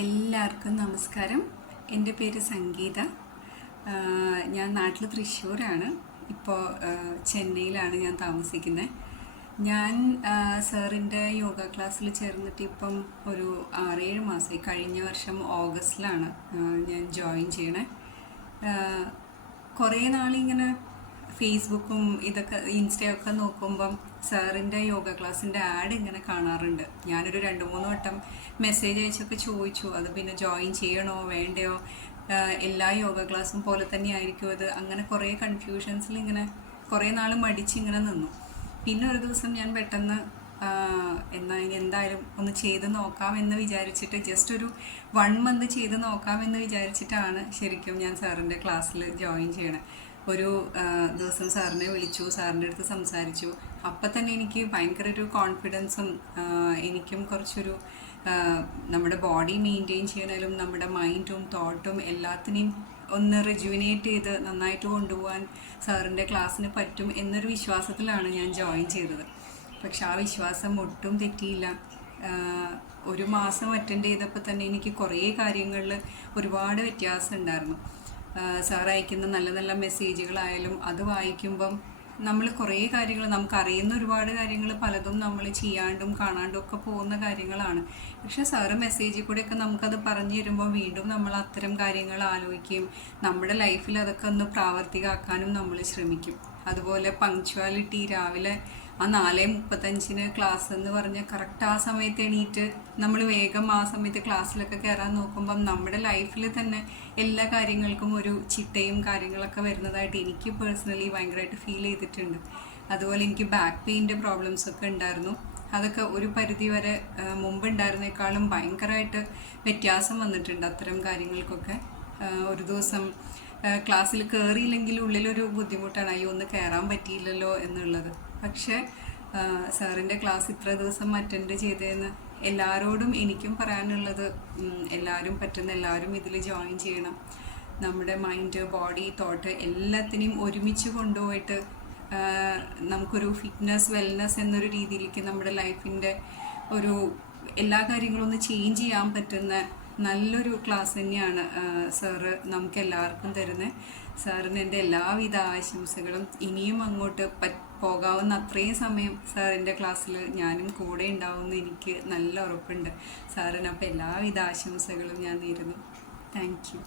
എല്ലാവർക്കും നമസ്കാരം. എൻ്റെ പേര് സംഗീത. ഞാൻ നാട്ടിൽ തൃശ്ശൂരാണ്. ഇപ്പോൾ ചെന്നൈയിലാണ് ഞാൻ താമസിക്കുന്നത്. ഞാൻ സാറിൻ്റെ യോഗ ക്ലാസ്സിൽ ചേർന്നിട്ട് ഇപ്പം ഒരു 6-7 മാസമായി. കഴിഞ്ഞ വർഷം ഓഗസ്റ്റിലാണ് ഞാൻ ജോയിൻ ചെയ്യണേ. കുറേ നാളിങ്ങനെ ഫേസ്ബുക്കും ഇതൊക്കെ ഇൻസ്റ്റയൊക്കെ നോക്കുമ്പം സാറിൻ്റെ യോഗ ക്ലാസ്സിൻ്റെ ആഡ് ഇങ്ങനെ കാണാറുണ്ട്. ഞാനൊരു 2-3 വട്ടം മെസ്സേജ് അയച്ചൊക്കെ ചോദിച്ചു, അത് പിന്നെ ജോയിൻ ചെയ്യണോ വേണ്ടയോ, എല്ലാ യോഗ ക്ലാസ്സും പോലെ തന്നെ ആയിരിക്കും അത്, അങ്ങനെ കുറേ കൺഫ്യൂഷൻസിൽ ഇങ്ങനെ കുറേ നാൾ മടിച്ചിങ്ങനെ നിന്നു. പിന്നെ ഒരു ദിവസം ഞാൻ പെട്ടെന്ന് എന്നാൽ ഇനി എന്തായാലും ഒന്ന് ചെയ്ത് നോക്കാമെന്ന് വിചാരിച്ചിട്ട് ജസ്റ്റ് ഒരു 1 മന്ത് ചെയ്ത് നോക്കാമെന്ന് വിചാരിച്ചിട്ടാണ് ശരിക്കും ഞാൻ സാറിൻ്റെ ക്ലാസ്സിൽ ജോയിൻ ചെയ്യണത്. ഒരു ദിവസം സാറിനെ വിളിച്ചു, സാറിൻ്റെ അടുത്ത് സംസാരിച്ചു. അപ്പം തന്നെ എനിക്ക് ഭയങ്കര ഒരു കോൺഫിഡൻസും എനിക്കും കുറച്ചൊരു നമ്മുടെ ബോഡി മെയിൻറ്റെയിൻ ചെയ്യാനായാലും നമ്മുടെ മൈൻഡും തോട്ടും എല്ലാത്തിനെയും ഒന്ന് റിജുവിനേറ്റ് ചെയ്ത് നന്നായിട്ട് കൊണ്ടുപോകാൻ സാറിൻ്റെ ക്ലാസ്സിന് പറ്റും എന്നൊരു വിശ്വാസത്തിലാണ് ഞാൻ ജോയിൻ ചെയ്തത്. പക്ഷെ ആ വിശ്വാസം ഒട്ടും തെറ്റിയില്ല. ഒരു മാസം അറ്റൻഡ് ചെയ്തപ്പോൾ തന്നെ എനിക്ക് കുറേ കാര്യങ്ങളിൽ ഒരുപാട് വ്യത്യാസം ഉണ്ടായിരുന്നു. സാർ അയക്കുന്ന നല്ല നല്ല മെസ്സേജുകളായാലും അത് വായിക്കുമ്പം നമ്മൾ കുറേ കാര്യങ്ങൾ, നമുക്കറിയുന്ന ഒരുപാട് കാര്യങ്ങൾ പലതും നമ്മൾ ചെയ്യാണ്ടും കാണാണ്ടും ഒക്കെ പോകുന്ന കാര്യങ്ങളാണ്. പക്ഷെ സാറ് മെസ്സേജിൽ കൂടെയൊക്കെ നമുക്കത് പറഞ്ഞു തരുമ്പോൾ വീണ്ടും നമ്മൾ അത്തരം കാര്യങ്ങൾ ആലോചിക്കുകയും നമ്മുടെ ലൈഫിൽ അതൊക്കെ ഒന്ന് പ്രാവർത്തികമാക്കാനും നമ്മൾ ശ്രമിക്കും. അതുപോലെ പങ്ക്ച്വാലിറ്റി, രാവിലെ ആ 4:35 ക്ലാസ് എന്ന് പറഞ്ഞ് കറക്റ്റ് ആ സമയത്ത് എണീറ്റ് നമ്മൾ വേഗം ആ സമയത്ത് ക്ലാസ്സിലൊക്കെ കയറാൻ നോക്കുമ്പം നമ്മുടെ ലൈഫിൽ തന്നെ എല്ലാ കാര്യങ്ങൾക്കും ഒരു ചിട്ടയും കാര്യങ്ങളൊക്കെ വരുന്നതായിട്ട് എനിക്ക് പേഴ്സണലി ഭയങ്കരമായിട്ട് ഫീൽ ചെയ്തിട്ടുണ്ട്. അതുപോലെ എനിക്ക് ബാക്ക് പെയിൻ്റെ പ്രോബ്ലംസൊക്കെ ഉണ്ടായിരുന്നു. അതൊക്കെ ഒരു പരിധി വരെ മുമ്പുണ്ടായിരുന്നേക്കാളും ഭയങ്കരമായിട്ട് വ്യത്യാസം വന്നിട്ടുണ്ട് അത്തരം കാര്യങ്ങൾക്കൊക്കെ. ഒരു ദിവസം ക്ലാസ്സിൽ കയറിയില്ലെങ്കിൽ ഉള്ളിലൊരു ബുദ്ധിമുട്ടാണ്, അയ്യോ ഒന്ന് കയറാൻ പറ്റിയില്ലല്ലോ എന്നുള്ളത്. പക്ഷേ സാറിൻ്റെ ക്ലാസ് ഇത്ര ദിവസം അറ്റൻഡ് ചെയ്തതെന്ന് എല്ലാവരോടും എനിക്കും പറയാനുള്ളത്, എല്ലാവരും പറ്റുന്ന എല്ലാവരും ഇതിൽ ജോയിൻ ചെയ്യണം. നമ്മുടെ മൈൻഡ്, ബോഡി, തോട്ട് എല്ലാത്തിനെയും ഒരുമിച്ച് കൊണ്ടുപോയിട്ട് നമുക്കൊരു ഫിറ്റ്നസ്, വെൽനെസ് എന്നൊരു രീതിയിലേക്ക് നമ്മുടെ ലൈഫിൻ്റെ ഒരു എല്ലാ കാര്യങ്ങളും ഒന്ന് ചേഞ്ച് ചെയ്യാൻ പറ്റുന്ന നല്ലൊരു ക്ലാസ് തന്നെയാണ് സാറ് നമുക്ക് എല്ലാവർക്കും തരുന്നത്. സാറിന് എൻ്റെ എല്ലാവിധ ആശംസകളും. ഇനിയും അങ്ങോട്ട് പോകാവുന്ന അത്രയും സമയം സാറിൻ്റെ ക്ലാസ്സിൽ ഞാനും കൂടെ ഉണ്ടാവുമെന്ന് എനിക്ക് നല്ല ഉറപ്പുണ്ട്. സാറിന് അപ്പോൾ എല്ലാവിധ ആശംസകളും ഞാൻ നേരുന്നു. Thank you.